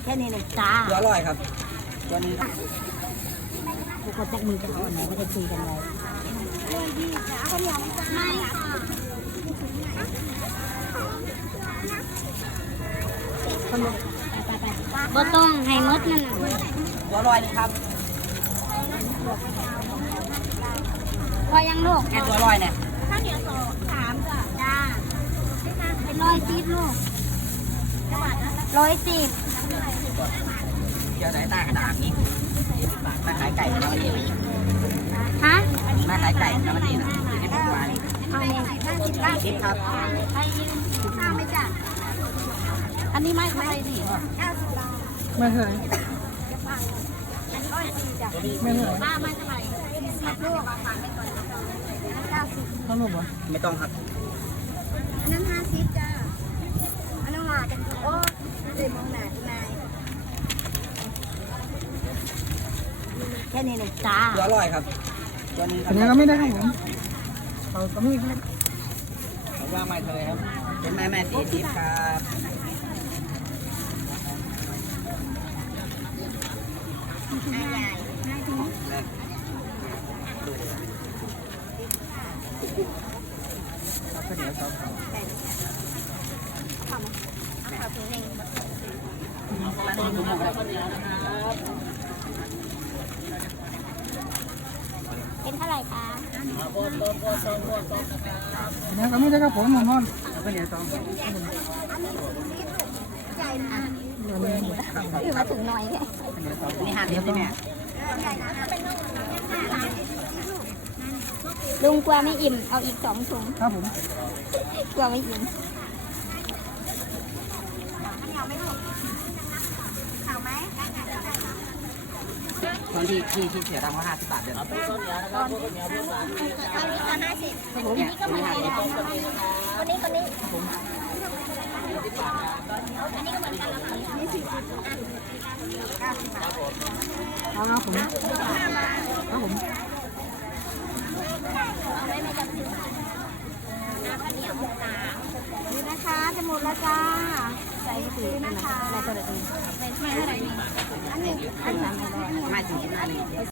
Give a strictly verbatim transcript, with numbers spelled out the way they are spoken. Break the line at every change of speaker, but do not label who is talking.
ค่นี้เลยจ้า
ตัวอร่อยครับตัวนี้
ทุกคนจักมือกันก่อนไม่ได้คุยกันเลยบ่ต้องให้มดนั่นน่ะ
ตัวอร่อยนี่ครับ
พอยังลูก
แค่ตัวอร่อยเนี่ย
ข้าวเหนียวสองสามจ้ะจ้าเป็นร้อยสิบลูกร้อยสิบ
เดี๋ยวไหนตากระดาษนี้มาขายไก่นะวันนี้
ฮะ
มาขายไก่นะวันนี้นะที่นี่ผมมา
เอาเนี่ยห้าสิบบาท
คิดครับ
ไอ้ข้าวไหมจ้ะอันนี้ไม่เท่าไหรนี่เก้าสิบบาท
ไม่เท่าไหร่
อันนี้ร้อยสี่จ้ะ
ไม่เท่าไหร่
ป้าไม่เท่าไหร่ลูกอะฝากไปก่อนเก้าสิบ
ข้าวหนุ่มเหรอไม่ต้องครับ
อันนั้นห้าสิบจ้ะอันนั้นหวานจังโอ้เดี๋ยวมองหนาทนายแค่นี้เลยจ้า
ตัวอร่อยครับตัวนี้
อันนี้ก็ไม่ได้ครับผมเราก็ไม่ครับ
ผมว่าไม่เลยครับเป็นแม่แม่สีทิพย์ครับข้าวเหนียวสอง
เป็นเท่าไหร่คะ
อันนี้ก็ไม่ได้ครับผมหมอน
ข้าวเหนียวสอง
ใหญ่นะคือมาถึงหน่อยเลย
ข้าวเหนียวสองนี่ห้าสิบใช่ไหม
ลุงกลัวไม่อิ่ม เอาอีกสองถุง
ครับผม
กลัวไม่อิ่ม
ตอนที่ที่ที่เสียตังค์ว่าห้าสิบบาทเดือน
ตอนนี้ก็ห้าสิบอันนี้ก็เหมือนกันคนนี้คนนี้อันนี้ก็เหมือนกันแล้วค่ะยี่สิบเอาเอาผมเอาผมเอาไว้ไม่จำเป็นน้ำข้าวเหนียวสามนี่นะคะจะหมดแล้วจ้าใส่ถุงนะคะอะไรตัวเดียวไม่ไม่เท่าไหร่นี่อันนี้อันสามร้อย
ไม่ถึงที่หน้าเลย